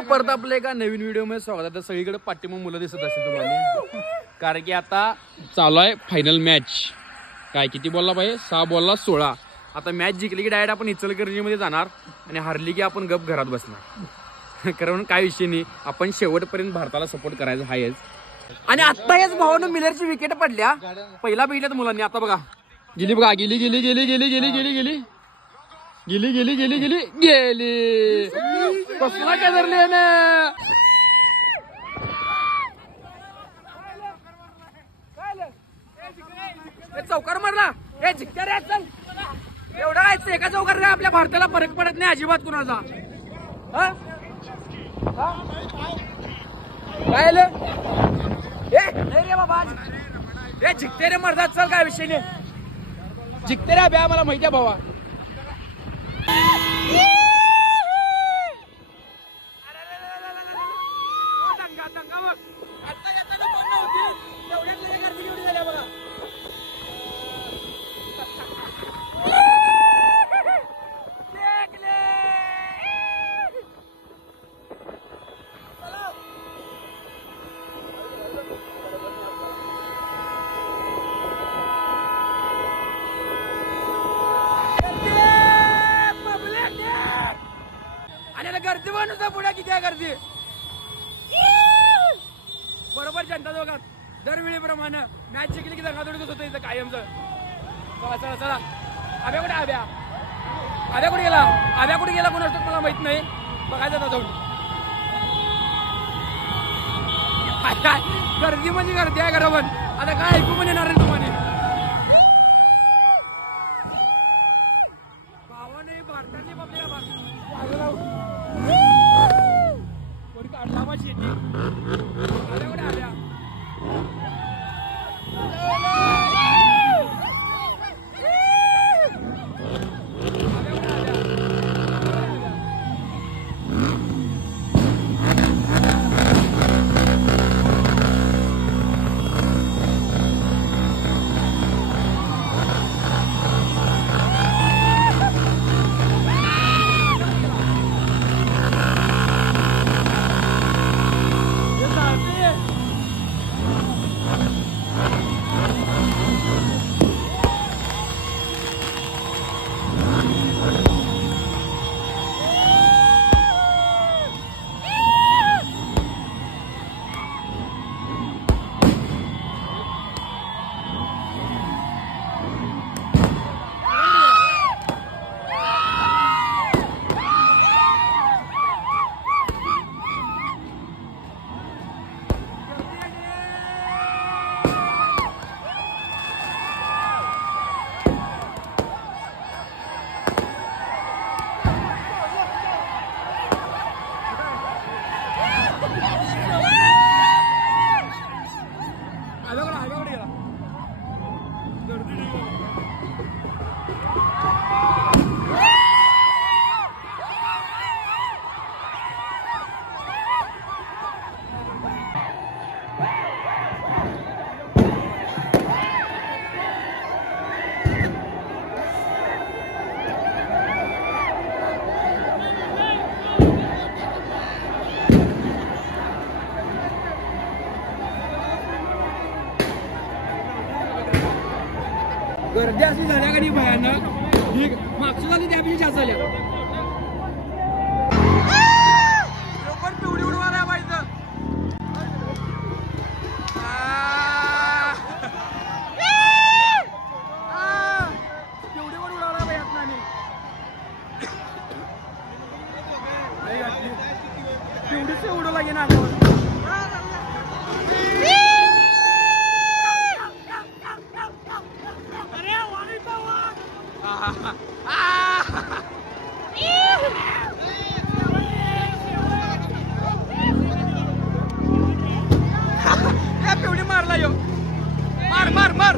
मित्रांनो परत आपल्या एका नवीन व्हिडिओ मध्ये स्वागत आहे. सगळीकडे पाठीमागे मुलं दिसत असेल तुम्हाला, कारण की आता चालू आहे फायनल मॅच. काय किती बॉलला पाहिजे? 6 बॉलला 16. आता मॅच जिंकली की डायरेक्ट आपण इचलकरंजी मध्ये जाणार आणि हारली की आपण गप घरात बसणार. कारण काय विषय नाही, आपण शेवटपर्यंत भारताला सपोर्ट करायचा आहेच. आणि आता हेच भावानं मिलरची विकेट पडल्या. पहिला बघितल्यात मुलांनी, आता बघा गेली बघा, गेली गेली गेली गेली गेली गेली गेली गेली गेली गेली गेली गेली कसला काय धरले ना. चौकार मारला हे जिंकत्या रे. चल एवढा आहे एका चौकार रे, आपल्या भारताला फरक पडत नाही अजिबात कुणाचा. काय नाही रे बाबा, हे जिंकते रे मर्दा. चल काय विषय नाही, जिंकते रे ब्या, मला माहिती आहे भावा. गर्दी बनवता पुढे की काय गर्दी. बरोबर जनता दोघात दरवेळीप्रमाणे मॅच जिंकली की दंगादोडीच होतं इथं कायमचं. चला चला चला. आब्या कुठे? आब्या आब्या कुठे गेला? आब्या कुठे गेला कोण असतो मला माहित नाही, बघायचं आता जाऊन. काय गर्दी म्हणजे गर्दी आहे घरावर. आता काय ऐकू पण येणार आहे तुम्हाला. भावाने भारताने बघल्या कोणी काढला माझी येते. आल्या कुठे? आल्या गर्दी अशी झाल्या का नाही भयानक. मागच्या झाली त्यापेक्षा जास्त झाल्या. लवकर पिवडी उडवायला पाहिजे. पिवडी पण उडवला पाहिजे. पिवडीच उडवू लागेल ना. पिवडी मारला यो. मार मार मार.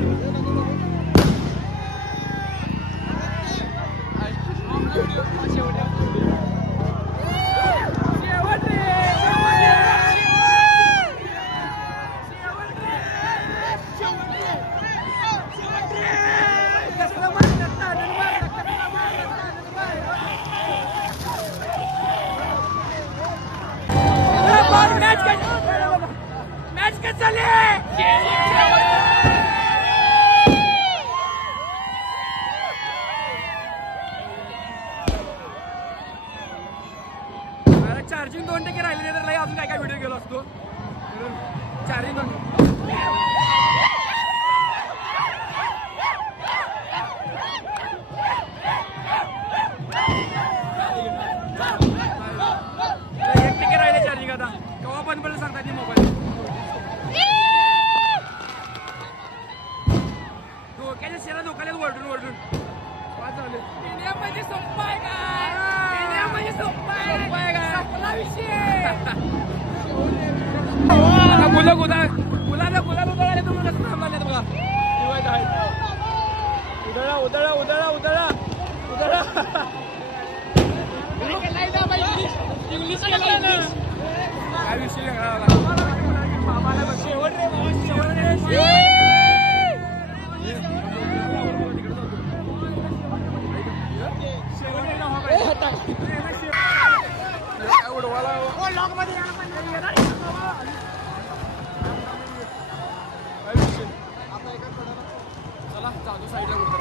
शेवट रे. मॅच कशी झाली? चार्जिंग 2% राहिले तर अजून काय काय व्हिडिओ गेलो असतो. चार्जिंग 2 राहिले चार्जिंग. आता केव्हा बंद पडलं सांगतात नाही मोबाईल. डोक्याच्या शेरा धोकाल्यात ओरडून ओरडून काय झालं? इंडिया म्हणजे सोप्पा आहे का? इंडिया म्हणजे सोप्पा आहे का? आपला विषय मुलं गुलाला उधळाले तुम्हाला कसं थांबले बघा. उधळा उधळा उधळा उधळा उधळा. इंग्लिश काय विषय वेगळा शेवट रे चला जातो साईडला कुठं.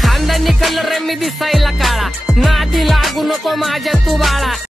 खानदानी कलर मी दिसायला काळा, नादी लागू नको माझ्या तू बाळा.